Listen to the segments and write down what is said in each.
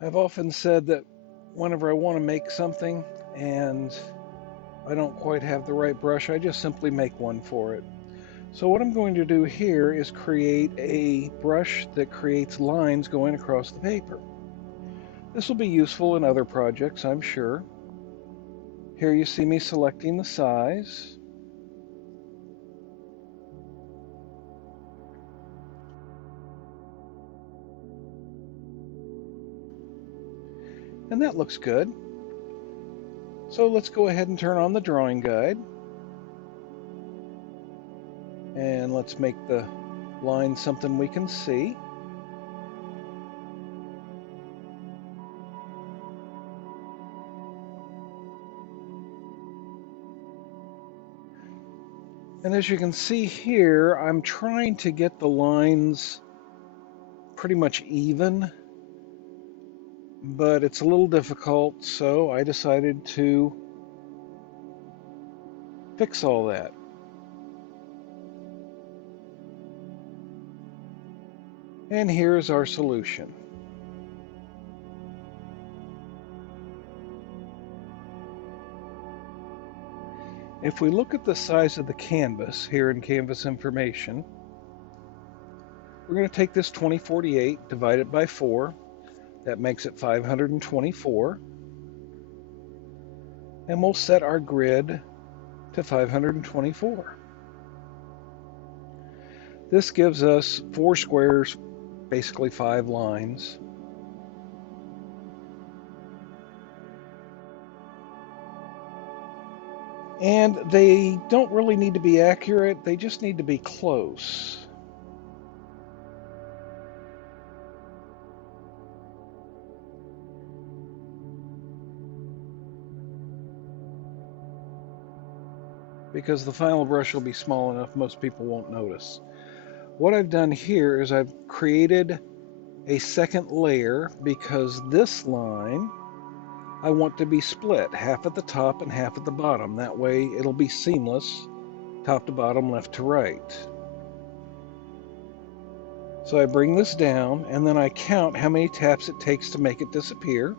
I've often said that whenever I want to make something and I don't quite have the right brush, I just simply make one for it. So what I'm going to do here is create a brush that creates lines going across the paper. This will be useful in other projects, I'm sure. Here you see me selecting the size. And that looks good. So let's go ahead and turn on the drawing guide. And let's make the line something we can see. And as you can see here, I'm trying to get the lines pretty much even, but it's a little difficult, so I decided to fix all that. And here's our solution. If we look at the size of the canvas here in Canvas Information, we're going to take this 2048, divide it by 4. That makes it 524. And we'll set our grid to 524. This gives us 4 squares, basically 5 lines. And they don't really need to be accurate, they just need to be close. Because the final brush will be small enough most people won't notice. What I've done here is I've created a second layer because this line I want to be split, half at the top and half at the bottom. That way it'll be seamless, top to bottom, left to right. So I bring this down and then I count how many taps it takes to make it disappear.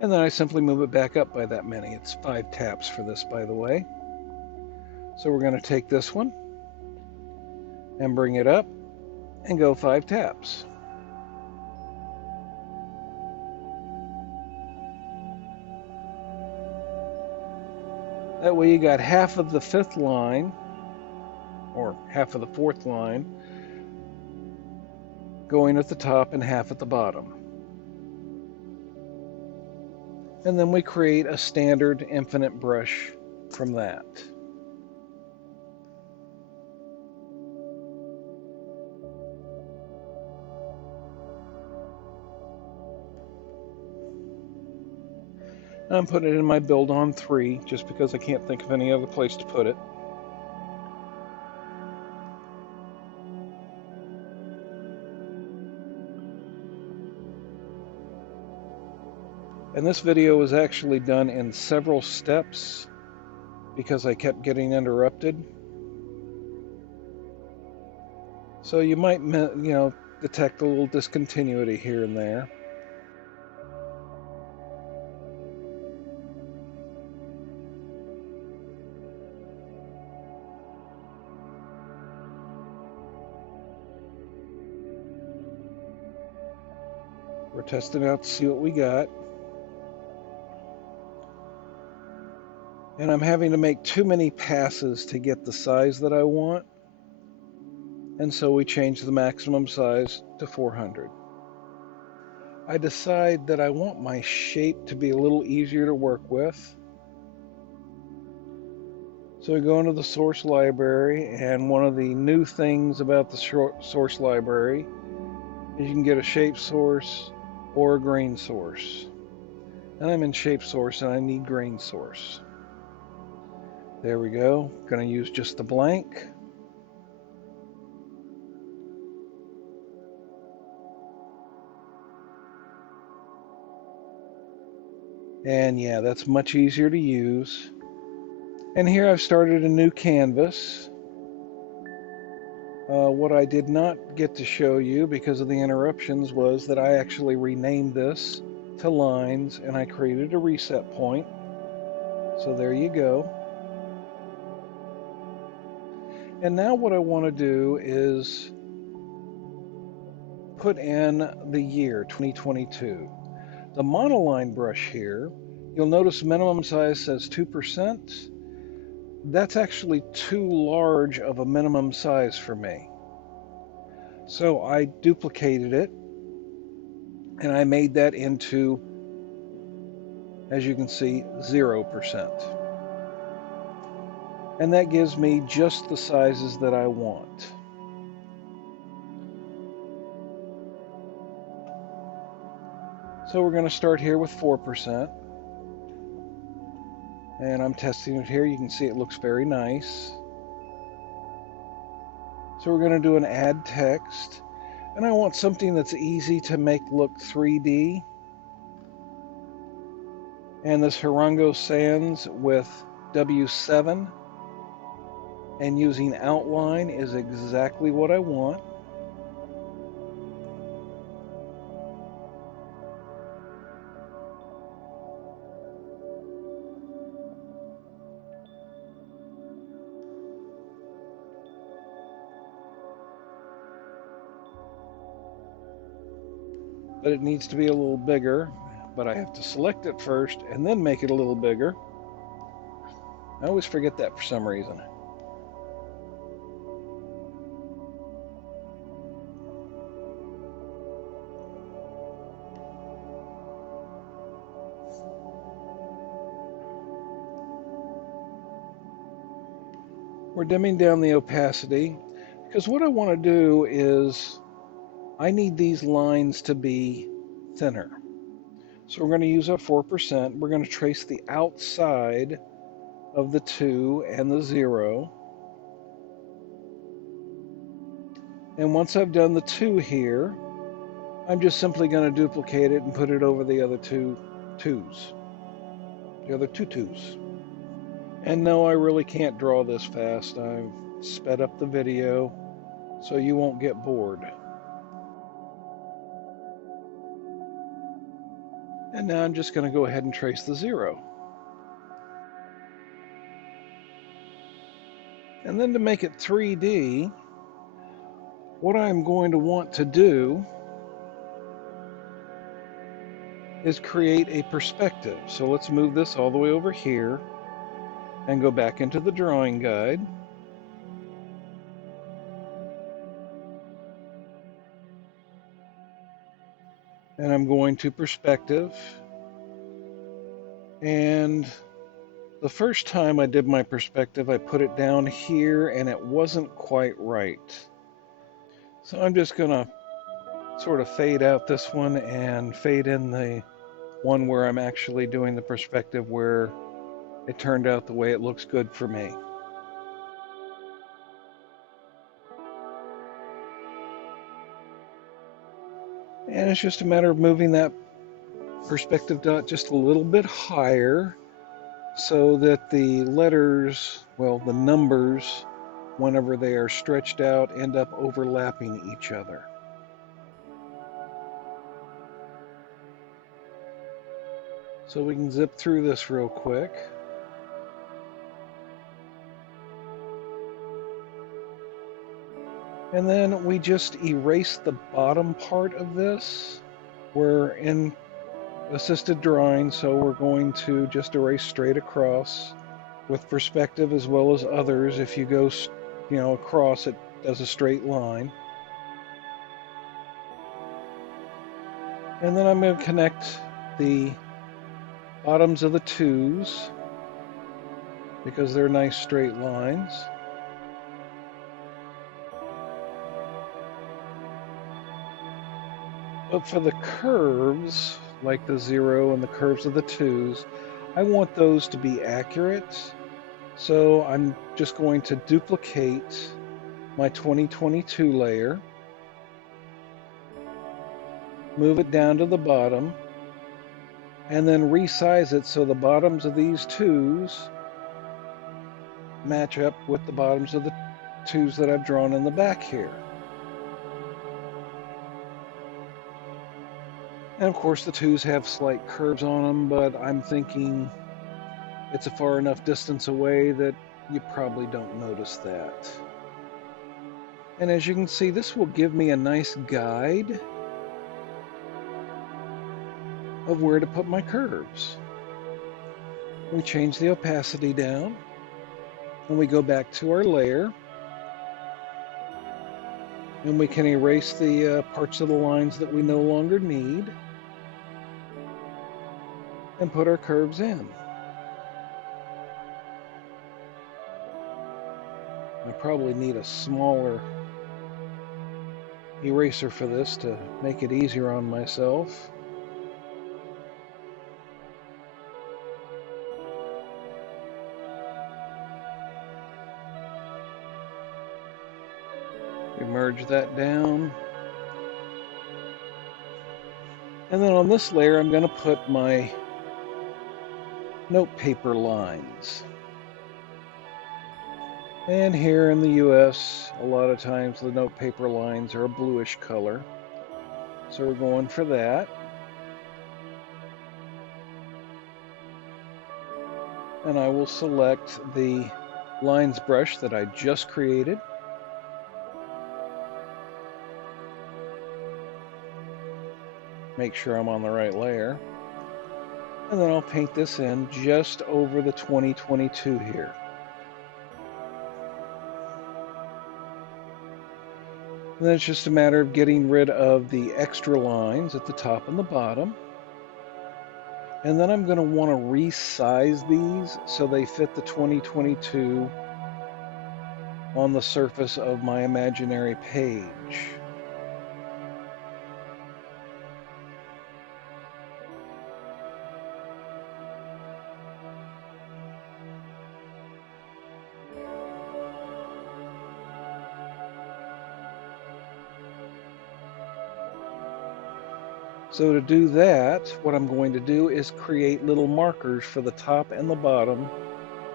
And then I simply move it back up by that many. It's 5 taps for this, by the way. So we're going to take this one and bring it up and go 5 taps. That way you got half of the 5th line, or half of the 4th line, going at the top and half at the bottom. And then we create a standard infinite brush from that. I'm putting it in my build on 3 just because I can't think of any other place to put it. And this video was actually done in several steps because I kept getting interrupted. So you might, detect a little discontinuity here and there. We're testing out to see what we got. And I'm having to make too many passes to get the size that I want. And so we change the maximum size to 400. I decide that I want my shape to be a little easier to work with. So we go into the source library, and one of the new things about the source library is you can get a shape source or a grain source. And I'm in shape source and I need grain source. There we go. Going to use just the blank. And yeah, that's much easier to use. And here I've started a new canvas. What I did not get to show you because of the interruptions was that I actually renamed this to lines and I created a reset point. So there you go. And now what I want to do is put in the year 2022. The monoline brush here, you'll notice minimum size says 2%. That's actually too large of a minimum size for me. So I duplicated it and I made that into, as you can see, 0%. And that gives me just the sizes that I want. So we're going to start here with 4%. And I'm testing it here. You can see it looks very nice. So we're going to do an add text. And I want something that's easy to make look 3D. And this Hurongo Sands with W7 and using outline is exactly what I want. But it needs to be a little bigger, but I have to select it first and then make it a little bigger. I always forget that for some reason. We're dimming down the opacity because what I want to do is I need these lines to be thinner. So we're going to use our 4%. We're going to trace the outside of the 2 and the 0. And once I've done the 2 here, I'm just simply going to duplicate it and put it over the other two 2's. The other two 2's. And no, I really can't draw this fast. I've sped up the video so you won't get bored. And now I'm just going to go ahead and trace the 0. And then to make it 3D, what I'm going to want to do is create a perspective. So let's move this all the way over here and go back into the drawing guide. And I'm going to perspective. And the first time I did my perspective, I put it down here and it wasn't quite right. So I'm just going to sort of fade out this one and fade in the one where I'm actually doing the perspective where it turned out the way it looks good for me. And it's just a matter of moving that perspective dot just a little bit higher so that the letters, well, the numbers, whenever they are stretched out, end up overlapping each other. So we can zip through this real quick. And then we just erase the bottom part of this. We're in assisted drawing, so we're going to just erase straight across with perspective as well as others. If you go, across, it does a straight line. And then I'm going to connect the bottoms of the 2's because they're nice straight lines. But for the curves, like the 0 and the curves of the 2's, I want those to be accurate. So I'm just going to duplicate my 2022 layer, move it down to the bottom, and then resize it so the bottoms of these 2's match up with the bottoms of the twos that I've drawn in the back here. And of course the twos have slight curves on them, but I'm thinking it's a far enough distance away that you probably don't notice that. And as you can see, this will give me a nice guide of where to put my curves. We change the opacity down, and we go back to our layer, and we can erase the parts of the lines that we no longer need, and put our curves in. I probably need a smaller eraser for this to make it easier on myself. We merge that down. And then on this layer, I'm going to put my note paper lines. And here in the US, a lot of times the note paper lines are a bluish color. So we're going for that. And I will select the lines brush that I just created. Make sure I'm on the right layer. And then I'll paint this in just over the 2022 here. And then it's just a matter of getting rid of the extra lines at the top and the bottom. And then I'm going to want to resize these so they fit the 2022 on the surface of my imaginary page. So to do that, what I'm going to do is create little markers for the top and the bottom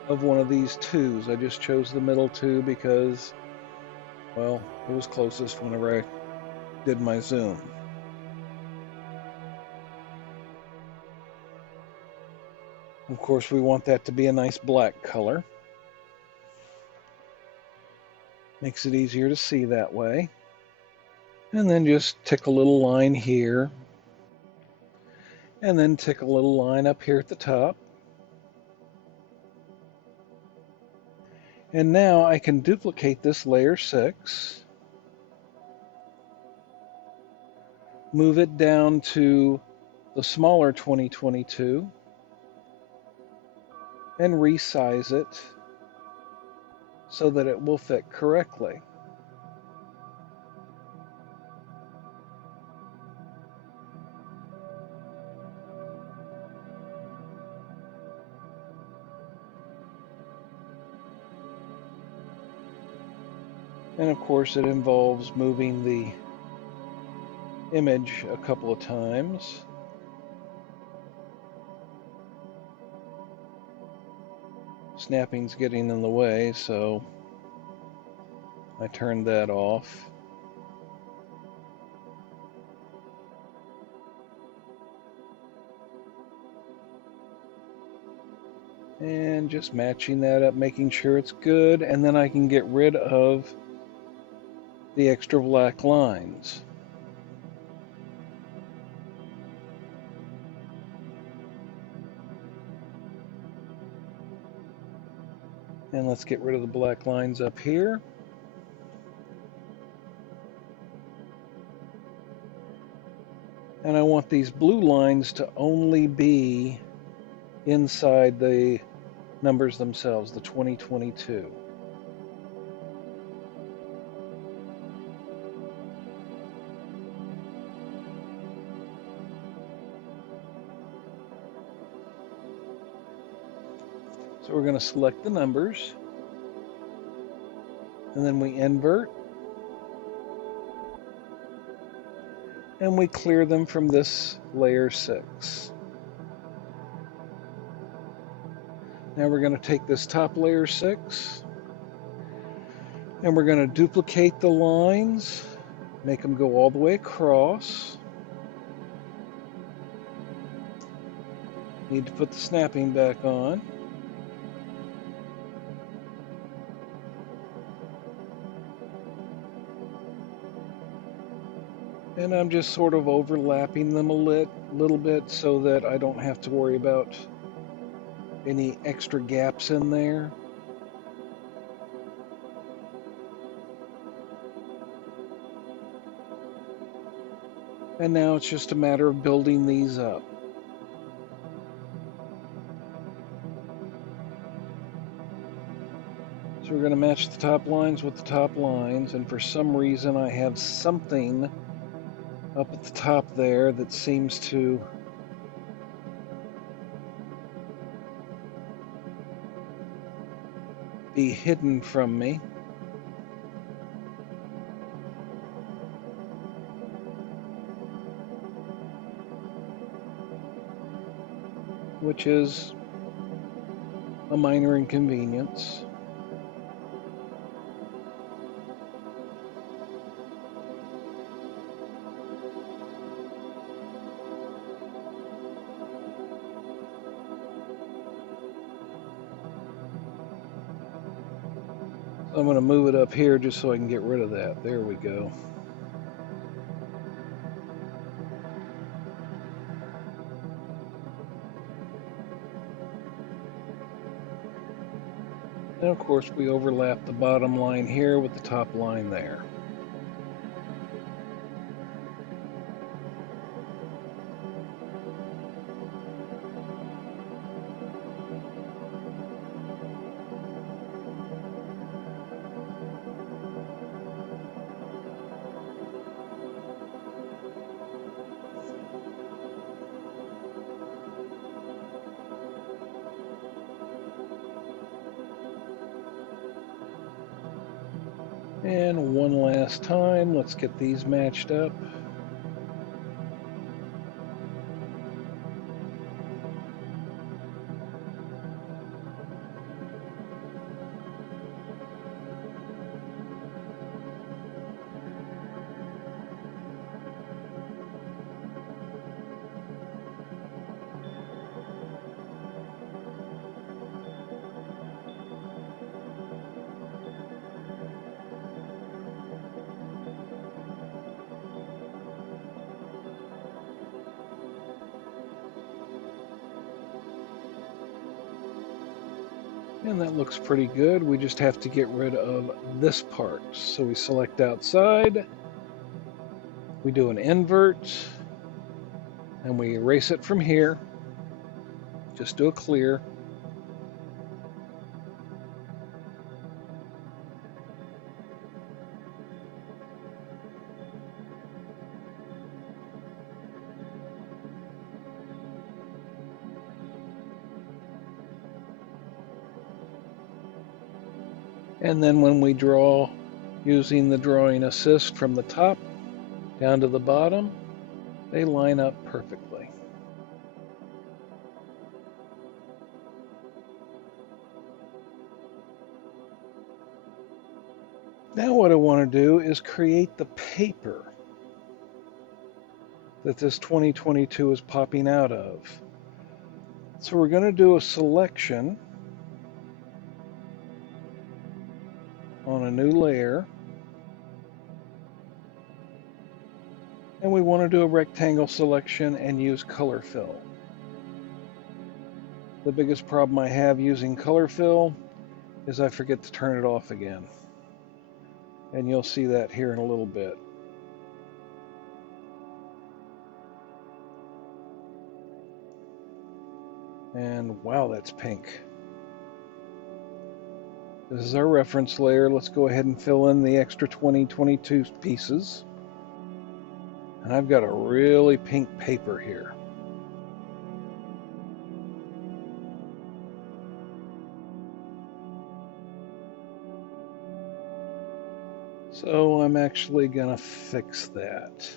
of one of these twos. I just chose the middle two because, well, it was closest whenever I did my zoom. Of course, we want that to be a nice black color. Makes it easier to see that way. And then just tick a little line here. And then tick a little line up here at the top. And now I can duplicate this layer 6. Move it down to the smaller 2022. And resize it so that it will fit correctly. And of course it involves moving the image a couple of times. Snapping's getting in the way, so I turned that off. And just matching that up, making sure it's good, and then I can get rid of the extra black lines. And let's get rid of the black lines up here. And I want these blue lines to only be inside the numbers themselves, the 2022. So we're going to select the numbers, and then we invert, and we clear them from this layer 6. Now we're going to take this top layer 6, And we're going to duplicate the lines, make them go all the way across. Need to put the snapping back on. And I'm just sort of overlapping them a little bit so that I don't have to worry about any extra gaps in there. And now it's just a matter of building these up. So we're going to match the top lines with the top lines, and for some reason I have something up at the top there that seems to be hidden from me. Which is a minor inconvenience. I'm going to move it up here just so I can get rid of that. There we go. And of course we overlap the bottom line here with the top line there. And one last time, let's get these matched up. And that looks pretty good. We just have to get rid of this part. So we select outside, we do an invert, and we erase it from here. Just do a clear. And then when we draw using the drawing assist from the top down to the bottom, they line up perfectly. Now what I want to do is create the paper that this 2022 is popping out of. So we're going to do a selection on a new layer. And we want to do a rectangle selection and use color fill. The biggest problem I have using color fill is I forget to turn it off again. And you'll see that here in a little bit. And wow, that's pink. This is our reference layer. Let's go ahead and fill in the extra 2022 pieces. And I've got a really pink paper here. So I'm actually going to fix that.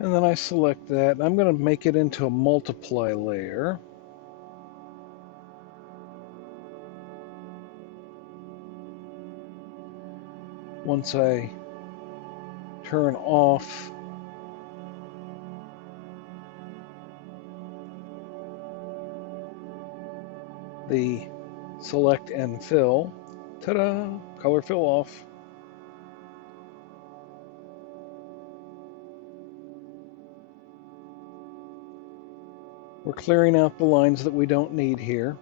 And then I select that. I'm going to make it into a multiply layer. once I turn off the select and fill, ta-da, color fill off. We're clearing out the lines that we don't need here.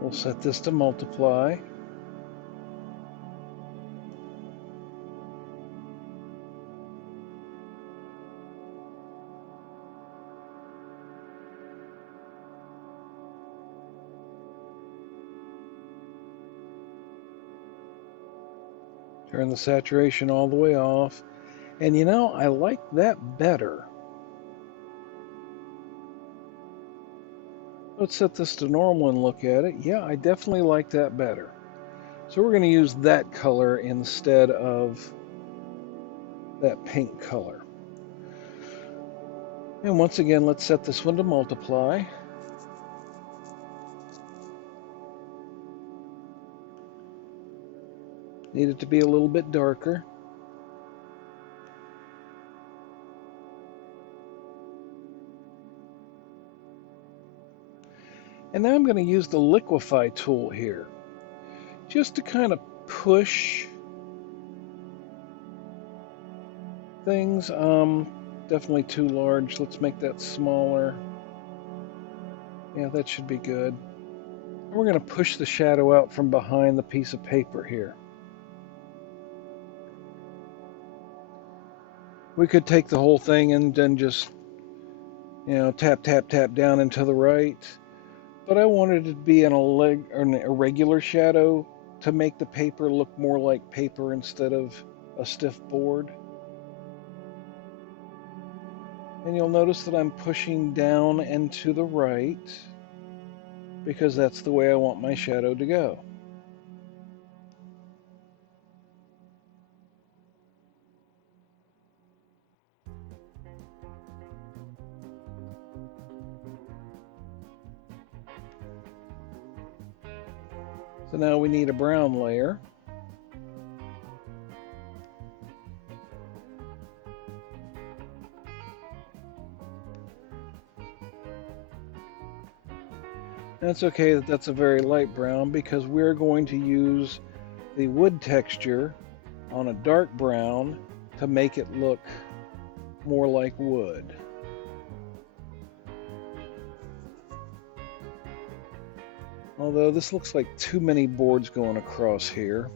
We'll set this to multiply. Turn the saturation all the way off. And you know, I like that better. Let's set this to normal and look at it. Yeah, I definitely like that better. So we're going to use that color instead of that pink color. And once again, let's set this one to multiply. Need it to be a little bit darker. And now I'm going to use the liquefy tool here, just to kind of push things. Definitely too large. Let's make that smaller. Yeah, that should be good. And we're going to push the shadow out from behind the piece of paper here. We could take the whole thing and then just, you know, tap, tap, tap down and to the right. But I wanted it to be an irregular shadow to make the paper look more like paper instead of a stiff board. And you'll notice that I'm pushing down and to the right because that's the way I want my shadow to go. So now we need a brown layer. That's okay that that's a very light brown because we're going to use the wood texture on a dark brown to make it look more like wood. Although this looks like too many boards going across here.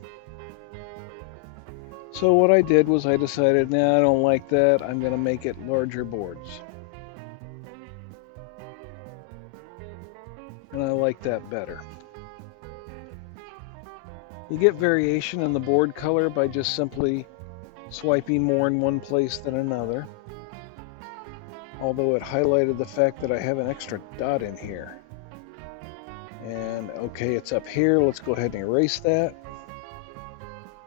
So what I did was I decided, nah, I don't like that. I'm going to make it larger boards. And I like that better. You get variation in the board color by just simply swiping more in one place than another. Although it highlighted the fact that I have an extra dot in here. And okay, it's up here. Let's go ahead and erase that.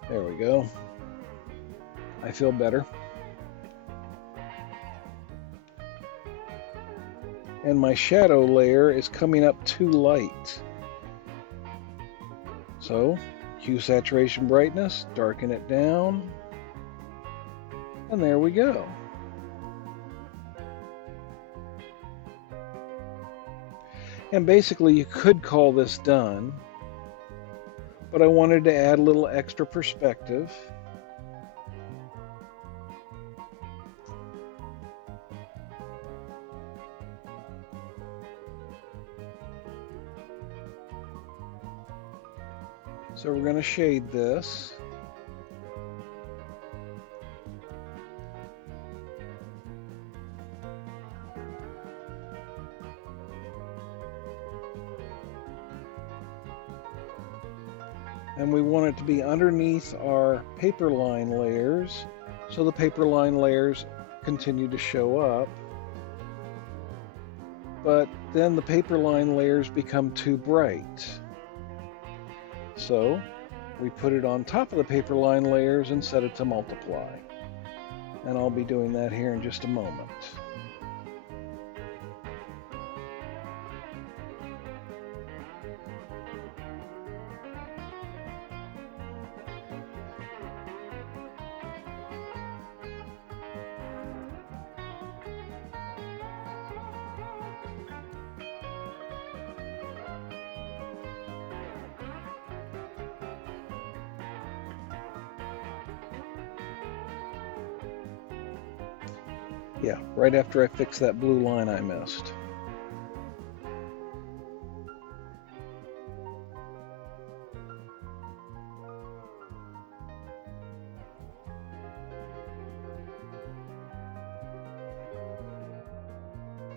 There we go. I feel better. And my shadow layer is coming up too light. So, hue, saturation, brightness, darken it down. And there we go. And basically you could call this done, but I wanted to add a little extra perspective. So we're going to shade this. And we want it to be underneath our paper line layers, so the paper line layers continue to show up. But then the paper line layers become too bright. So we put it on top of the paper line layers and set it to multiply. And I'll be doing that here in just a moment. Yeah, right after I fix that blue line I missed.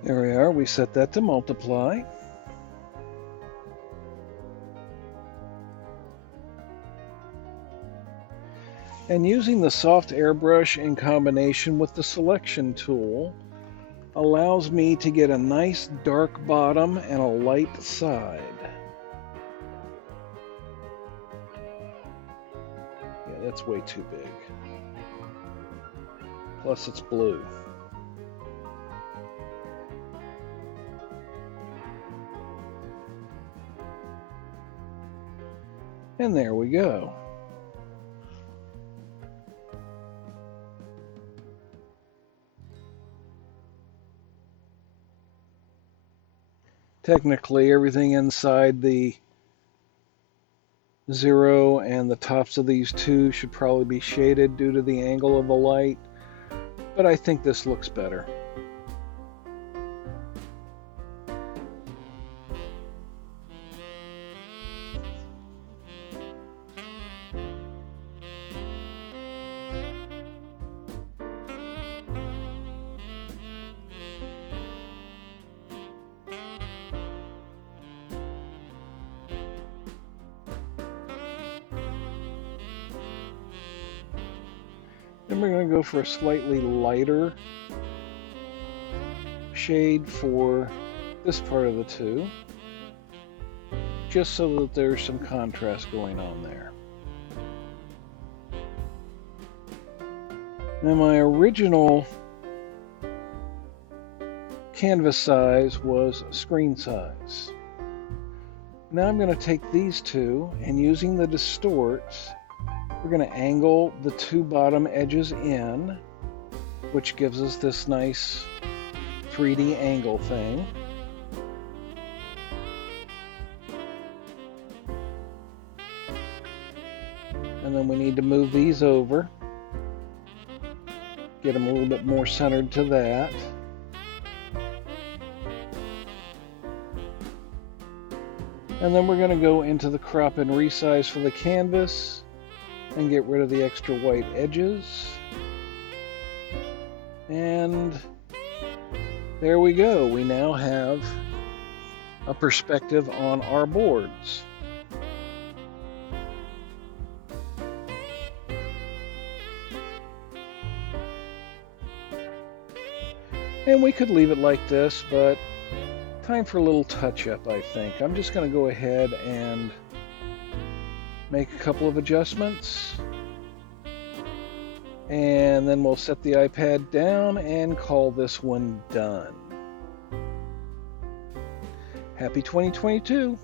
There we are, we set that to multiply. And using the soft airbrush in combination with the selection tool allows me to get a nice dark bottom and a light side. Yeah, that's way too big. Plus it's blue. And there we go. Technically, everything inside the 0 and the tops of these two should probably be shaded due to the angle of the light, but I think this looks better. Then we're going to go for a slightly lighter shade for this part of the two, just so that there's some contrast going on there. Now my original canvas size was screen size. Now I'm going to take these two and using the distort, we're going to angle the two bottom edges in, which gives us this nice 3D angle thing. And then we need to move these over, get them a little bit more centered to that. And then we're going to go into the crop and resize for the canvas and get rid of the extra white edges. And there we go. We now have a perspective on our boards. And we could leave it like this, but time for a little touch-up, I think. I'm just going to go ahead and make a couple of adjustments. And then we'll set the iPad down and call this one done. Happy 2022!